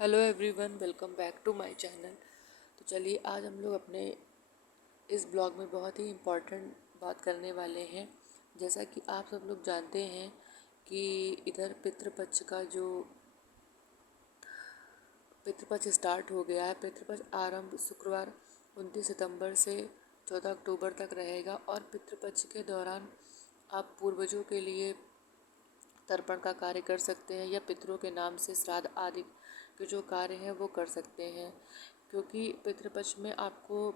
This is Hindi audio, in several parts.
Hello everyone, welcome back to my channel. तो चलिए आज हम लोग अपने इस ब्लॉग में बहुत ही इम्पोर्टेंट बात करने वाले हैं। जैसा कि आप सब लोग जानते हैं कि इधर पितृपक्ष का जो पितृपक्ष स्टार्ट हो गया है। पितृपक्ष आरंभ शुक्रवार 29 सितंबर से 14 अक्टूबर तक रहेगा और पितृपक्ष के दौरान आप पूर्वजों के लिए तर्पण का कार्य कर सकते हैं या पितरों के नाम से श्राद्ध आदि के जो कार्य हैं वो कर सकते हैं। क्योंकि पितृपक्ष में आपको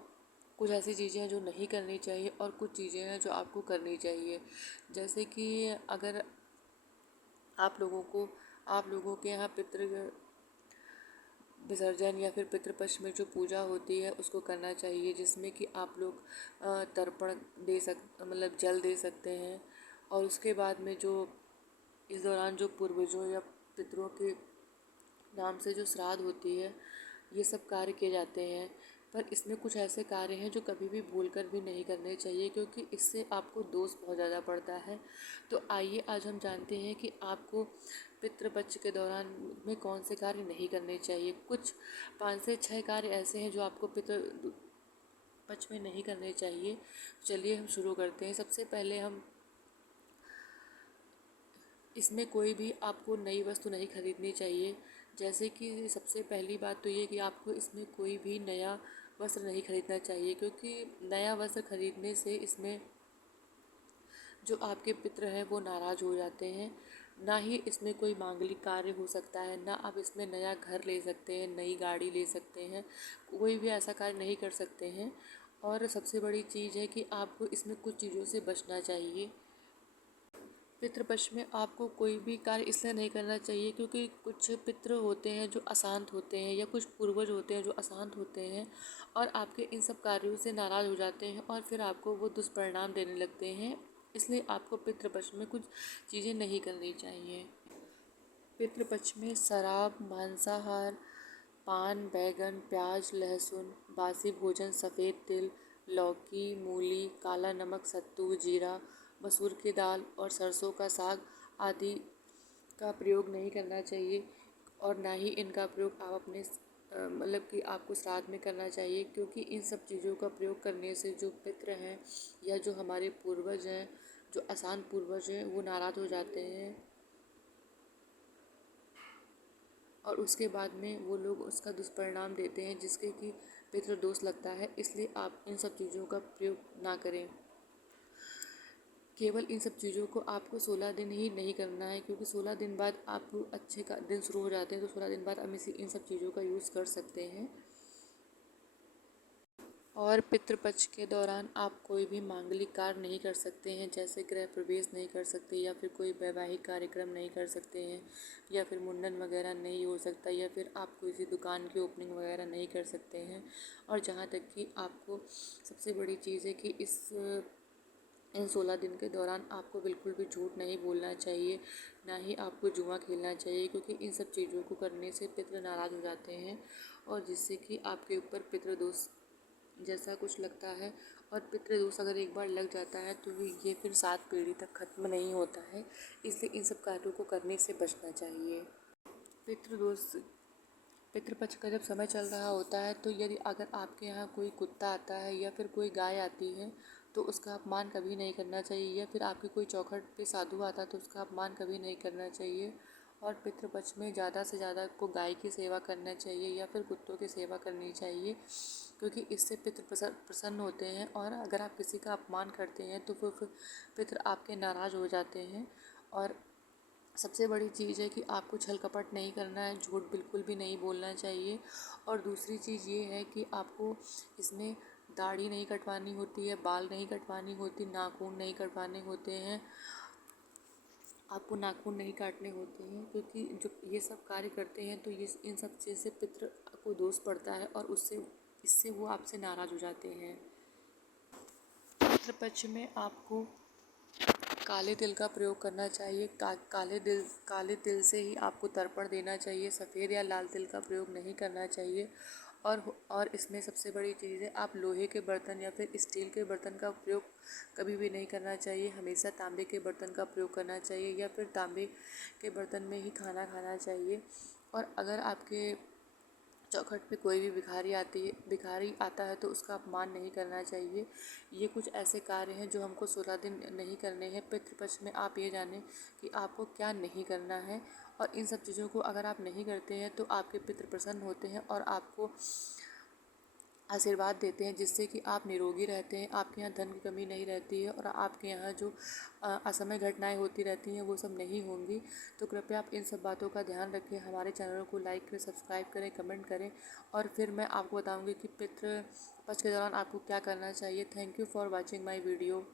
कुछ ऐसी चीज़ें हैं जो नहीं करनी चाहिए और कुछ चीज़ें हैं जो आपको करनी चाहिए। जैसे कि अगर आप लोगों के यहाँ पितृ विसर्जन या फिर पितृपक्ष में जो पूजा होती है उसको करना चाहिए, जिसमें कि आप लोग तर्पण दे सक मतलब जल दे सकते हैं। और उसके बाद में जो इस दौरान जो पूर्वजों या पितरों के नाम से जो श्राद्ध होती है, ये सब कार्य किए जाते हैं। पर इसमें कुछ ऐसे कार्य हैं जो कभी भी भूल कर भी नहीं करने चाहिए, क्योंकि इससे आपको दोष बहुत ज़्यादा पड़ता है। तो आइए आज हम जानते हैं कि आपको पितृपक्ष के दौरान में कौन से कार्य नहीं करने चाहिए। कुछ 5 से 6 कार्य ऐसे हैं जो आपको पितृपक्ष में नहीं करने चाहिए। चलिए हम शुरू करते हैं। सबसे पहले हम इसमें कोई भी आपको नई वस्तु नहीं खरीदनी चाहिए। जैसे कि सबसे पहली बात तो ये कि आपको इसमें कोई भी नया वस्त्र नहीं खरीदना चाहिए, क्योंकि नया वस्त्र खरीदने से इसमें जो आपके पितर हैं वो नाराज़ हो जाते हैं। ना ही इसमें कोई मांगलिक कार्य हो सकता है, ना आप इसमें नया घर ले सकते हैं, नई गाड़ी ले सकते हैं। कोई भी ऐसा कार्य नहीं कर सकते हैं। और सबसे बड़ी चीज़ है कि आपको इसमें कुछ चीज़ों से बचना चाहिए। पितृपक्ष में आपको कोई भी कार्य इसलिए नहीं करना चाहिए क्योंकि कुछ पितृ होते हैं जो अशांत होते हैं या कुछ पूर्वज होते हैं जो अशांत होते हैं और आपके इन सब कार्यों से नाराज़ हो जाते हैं और फिर आपको वो दुष्परिणाम देने लगते हैं। इसलिए आपको पितृपक्ष में कुछ चीज़ें नहीं करनी चाहिए। पितृपक्ष में शराब, मांसाहार, पान, बैगन, प्याज, लहसुन, बासी भोजन, सफ़ेद तिल, लौकी, मूली, काला नमक, सत्तू, जीरा, मसूर की दाल और सरसों का साग आदि का प्रयोग नहीं करना चाहिए। और ना ही इनका प्रयोग आप अपने मतलब कि आपको श्राद्ध में करना चाहिए, क्योंकि इन सब चीज़ों का प्रयोग करने से जो पितृ हैं या जो हमारे पूर्वज हैं, जो अशांत पूर्वज हैं, वो नाराज़ हो जाते हैं और उसके बाद में वो लोग उसका दुष्परिणाम देते हैं, जिसके कि पितृदोष लगता है। इसलिए आप इन सब चीज़ों का प्रयोग ना करें। केवल इन सब चीज़ों को आपको 16 दिन ही नहीं करना है, क्योंकि 16 दिन बाद आप अच्छे का दिन शुरू हो जाते हैं, तो 16 दिन बाद हम इन सब चीज़ों का यूज़ कर सकते हैं। और पितृपक्ष के दौरान आप कोई भी मांगलिक कार्य नहीं कर सकते हैं, जैसे गृह प्रवेश नहीं कर सकते या फिर कोई वैवाहिक कार्यक्रम नहीं कर सकते हैं या फिर मुंडन वगैरह नहीं हो सकता या फिर आप किसी दुकान की ओपनिंग वगैरह नहीं कर सकते हैं। और जहाँ तक कि आपको सबसे बड़ी चीज़ है कि इन 16 दिन के दौरान आपको बिल्कुल भी झूठ नहीं बोलना चाहिए, ना ही आपको जुआ खेलना चाहिए, क्योंकि इन सब चीज़ों को करने से पितृ नाराज़ हो जाते हैं और जिससे कि आपके ऊपर पितृदोष जैसा कुछ लगता है। और पितृदोष अगर एक बार लग जाता है तो ये फिर 7 पीढ़ी तक खत्म नहीं होता है। इसलिए इन सब कार्यों को करने से बचना चाहिए। पितृदोष पितृपक्ष का जब समय चल रहा होता है, तो यदि अगर आपके यहाँ कोई कुत्ता आता है या फिर कोई गाय आती है तो उसका अपमान कभी नहीं करना चाहिए, या फिर आपकी कोई चौखट पे साधु आता है तो उसका अपमान कभी नहीं करना चाहिए। और पितृपक्ष में ज़्यादा से ज़्यादा आपको गाय की सेवा करना चाहिए या फिर कुत्तों की सेवा करनी चाहिए, क्योंकि इससे पितृ प्रसन्न होते हैं। और अगर आप किसी का अपमान करते हैं तो फिर पितृ आपके नाराज़ हो जाते हैं। और सबसे बड़ी चीज़ है कि आपको छल कपट नहीं करना है, झूठ बिल्कुल भी नहीं बोलना चाहिए। और दूसरी चीज़ ये है कि आपको इसमें दाढ़ी नहीं कटवानी होती है, बाल नहीं कटवानी होती, नाखून नहीं कटवाने होते हैं, आपको नाखून नहीं काटने होते हैं, क्योंकि जो ये सब कार्य करते हैं तो ये इन सब चीज़ से पितृ को दोष पड़ता है और इससे वो आपसे नाराज़ हो जाते हैं। पितृपक्ष में आपको काले तिल का प्रयोग करना चाहिए। काले तिल से ही आपको तर्पण देना चाहिए। सफ़ेद या लाल तिल का प्रयोग नहीं करना चाहिए। और इसमें सबसे बड़ी चीज़ है, आप लोहे के बर्तन या फिर स्टील के बर्तन का प्रयोग कभी भी नहीं करना चाहिए। हमेशा तांबे के बर्तन का प्रयोग करना चाहिए या फिर तांबे के बर्तन में ही खाना खाना चाहिए। और अगर आपके चौखट पे कोई भी भिखारी आता है तो उसका अपमान नहीं करना चाहिए। ये कुछ ऐसे कार्य हैं जो हमको 16 दिन नहीं करने हैं। पितृपक्ष में आप ये जानें कि आपको क्या नहीं करना है, और इन सब चीज़ों को अगर आप नहीं करते हैं तो आपके पितृ प्रसन्न होते हैं और आपको आशीर्वाद देते हैं, जिससे कि आप निरोगी रहते हैं, आपके यहाँ धन की कमी नहीं रहती है और आपके यहाँ जो असमय घटनाएं होती रहती हैं वो सब नहीं होंगी। तो कृपया आप इन सब बातों का ध्यान रखें, हमारे चैनल को लाइक करें, सब्सक्राइब करें, कमेंट करें, और फिर मैं आपको बताऊंगी कि पितृ पक्ष के दौरान आपको क्या करना चाहिए। Thank you for watching my video.